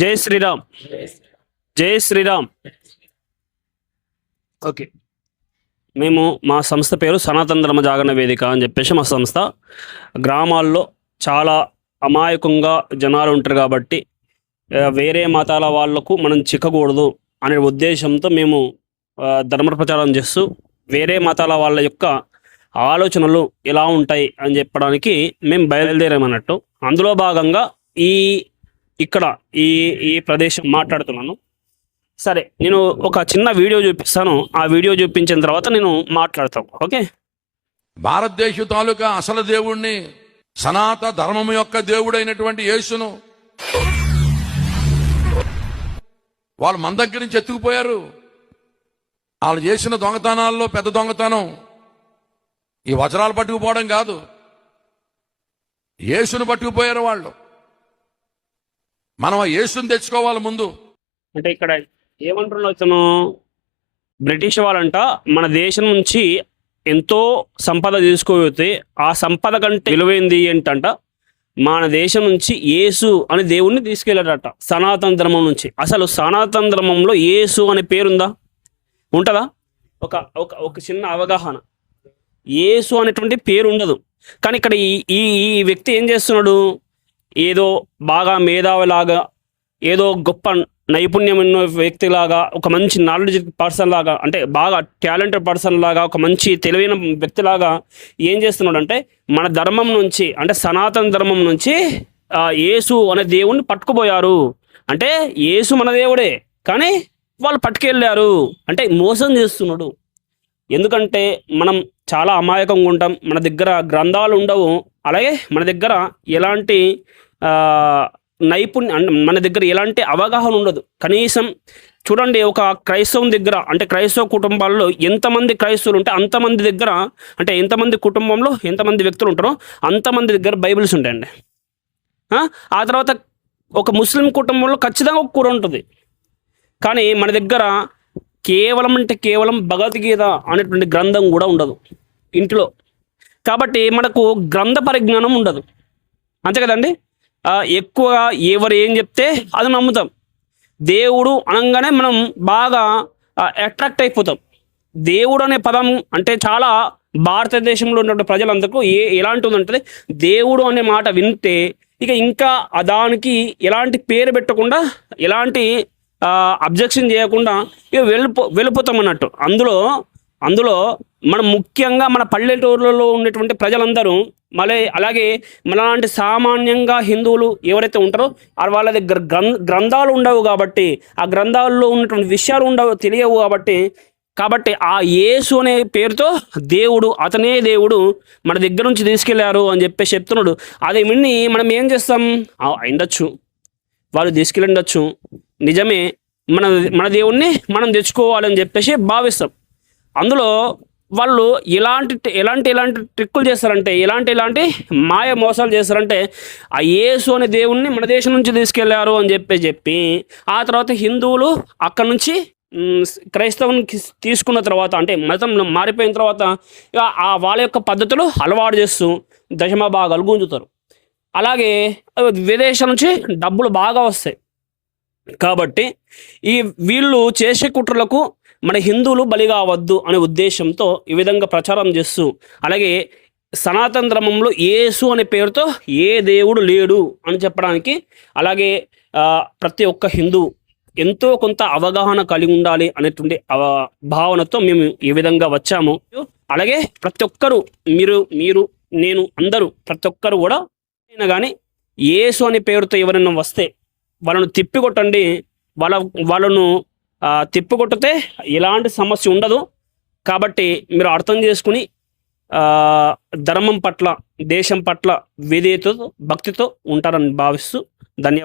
జై శ్రీరామ్. జై శ్రీరామ్. ఓకే, మేము మా సంస్థ పేరు సనాతన ధర్మ జాగరణ వేదిక అని చెప్పేసి మా సంస్థ. గ్రామాల్లో చాలా అమాయకంగా జనాలు ఉంటారు కాబట్టి వేరే మతాల వాళ్లకు మనం చిక్కకూడదు అనే ఉద్దేశంతో మేము ధర్మ ప్రచారం చేస్తూ వేరే మతాల వాళ్ళ యొక్క ఆలోచనలు ఎలా ఉంటాయి అని చెప్పడానికి మేము బయలుదేరామన్నట్టు. అందులో భాగంగా ఇక్కడ ఈ ఈ ప్రదేశం మాట్లాడుతున్నాను. సరే, నేను ఒక చిన్న వీడియో చూపిస్తాను. ఆ వీడియో చూపించిన తర్వాత నేను మాట్లాడతాను. ఓకే. భారతదేశ తాలూకా అసలు దేవుణ్ణి, సనాతన ధర్మం యొక్క దేవుడైనటువంటి యేసును వాళ్ళు మన దగ్గర నుంచి ఎత్తుకుపోయారు. వాళ్ళు చేసిన దొంగతనాల్లో పెద్ద దొంగతనం ఈ వజ్రాలు పట్టుకుపోవడం కాదు, యేసును పట్టుకుపోయారు వాళ్ళు. మనం ఆ యేసుని తెచ్చుకోవాలి ముందు. అంటే ఇక్కడ ఏమంటున్నా, ఇతను బ్రిటిష్ వాళ్ళంట మన దేశం నుంచి ఎంతో సంపద తీసుకుపోతే ఆ సంపద కంటే విలువైంది ఏంటంట మన దేశం నుంచి యేసు అనే దేవుణ్ణి తీసుకెళ్ళాడట, సనాతన ధర్మం నుంచి. అసలు సనాతన ధర్మంలో యేసు అనే పేరుందా? ఉంటుందా? ఒక ఒక ఒక చిన్న అవగాహన. యేసు అనేటువంటి పేరు ఉండదు. కానీ ఇక్కడ ఈ ఈ వ్యక్తి ఏం చేస్తున్నాడు? ఏదో బాగా మేధావిలాగా, ఏదో గొప్ప నైపుణ్యం ఉన్న వ్యక్తిలాగా, ఒక మంచి నాలెడ్జ్ పర్సన్ లాగా, అంటే బాగా టాలెంటెడ్ పర్సన్ లాగా, ఒక మంచి తెలివైన వ్యక్తిలాగా ఏం చేస్తున్నాడు అంటే మన ధర్మం నుంచి, అంటే సనాతన ధర్మం నుంచి యేసు అనే దేవుణ్ణి పట్టుకుపోయారు. అంటే యేసు మన దేవుడే, కానీ వాళ్ళు పట్టుకెళ్ళారు అంటే మోసం చేస్తున్నాడు. ఎందుకంటే మనం చాలా అమాయకంగా ఉంటాం, మన దగ్గర గ్రంథాలు ఉండవు, అలాగే మన దగ్గర ఎలాంటి నైపుణ్యం, మన దగ్గర ఎలాంటి అవగాహన ఉండదు. కనీసం చూడండి, ఒక క్రైస్తవం దగ్గర, అంటే క్రైస్తవ కుటుంబాల్లో ఎంతమంది క్రైస్తవులు ఉంటే అంతమంది దగ్గర, అంటే ఎంతమంది కుటుంబంలో ఎంతమంది వ్యక్తులు ఉంటారో అంతమంది దగ్గర బైబిల్స్ ఉంటాయండి. ఆ తర్వాత ఒక ముస్లిం కుటుంబంలో ఖచ్చితంగా ఒక కూర ఉంటుంది. కానీ మన దగ్గర కేవలం అంటే కేవలం భగవద్గీత అనేటువంటి గ్రంథం కూడా ఉండదు ఇంట్లో. కాబట్టి మనకు గ్రంథ పరిజ్ఞానం ఉండదు, అంతే కదండి. ఎక్కువగా ఎవరు ఏం చెప్తే అది నమ్ముతాం. దేవుడు అనగానే మనం బాగా అట్రాక్ట్ అయిపోతాం. దేవుడు అనే పదం అంటే చాలా భారతదేశంలో ఉన్నటువంటి ప్రజలందరికీ ఎలాంటి ఉందంటే, దేవుడు అనే మాట వింటే ఇంకా దానికి ఎలాంటి పేరు పెట్టకుండా, ఎలాంటి అబ్జెక్షన్ చేయకుండా వెళ్ళిపోతాం అన్నట్టు. అందులో మనం ముఖ్యంగా మన పల్లెటూర్లలో ఉన్నటువంటి ప్రజలందరూ, మళ్ళీ అలాగే మనలాంటి సామాన్యంగా హిందువులు ఎవరైతే ఉంటారో వాళ్ళ దగ్గర గ్రంథాలు ఉండవు కాబట్టి, ఆ గ్రంథాల్లో ఉన్నటువంటి విషయాలు తెలియవు కాబట్టి ఆ యేసు అనే పేరుతో దేవుడు, అతనే దేవుడు మన దగ్గర నుంచి తీసుకెళ్లారు అని చెప్పేసి చెప్తున్నాడు. అది విని మనం ఏం చేస్తాం? అయిండొచ్చు, వాళ్ళు తీసుకెళ్ళండొచ్చు, నిజమే, మన దేవుణ్ణి మనం తెచ్చుకోవాలని చెప్పేసి భావిస్తాం. అందులో వాళ్ళు ఎలాంటి ట్రిక్కులు చేస్తారంటే, ఎలాంటి మాయ మోసాలు చేస్తారంటే, ఆ యేసు అనే దేవుణ్ణి మన దేశం నుంచి తీసుకెళ్లారు అని చెప్పి ఆ తర్వాత హిందువులు అక్కడ నుంచి క్రైస్తవం తీసుకున్న తర్వాత, అంటే మతం మారిపోయిన తర్వాత వాళ్ళ యొక్క పద్ధతులు అలవాటు చేస్తూ దశమ భాగాలు గుంజుతారు. అలాగే విదేశాల నుంచి డబ్బులు బాగా వస్తాయి కాబట్టి వీళ్ళు చేసే కుట్రలకు మన హిందువులు బలి కావద్దు అనే ఉద్దేశంతో ఈ విధంగా ప్రచారం చేస్తూ, అలాగే సనాతన ధర్మంలో యేసు అనే పేరుతో ఏ దేవుడు లేడు అని చెప్పడానికి, అలాగే ప్రతి ఒక్క హిందువు ఎంతో కొంత అవగాహన కలిగి ఉండాలి అనేటువంటి భావనతో మేము ఈ విధంగా వచ్చాము. అలాగే ప్రతి ఒక్కరు, మీరు నేను అందరూ ప్రతి ఒక్కరు కూడా అయినా కానీ యేసు అనే పేరుతో ఎవరైనా వస్తే వాళ్ళను తిప్పికొట్టండి. వాళ్ళను తిప్పికొట్టితే ఎలాంటి సమస్య ఉండదు. కాబట్టి మీరు అర్థం చేసుకుని ధర్మం పట్ల, దేశం పట్ల విధేయతతో, భక్తితో ఉంటారని భావిస్తూ ధన్యవాదాలు.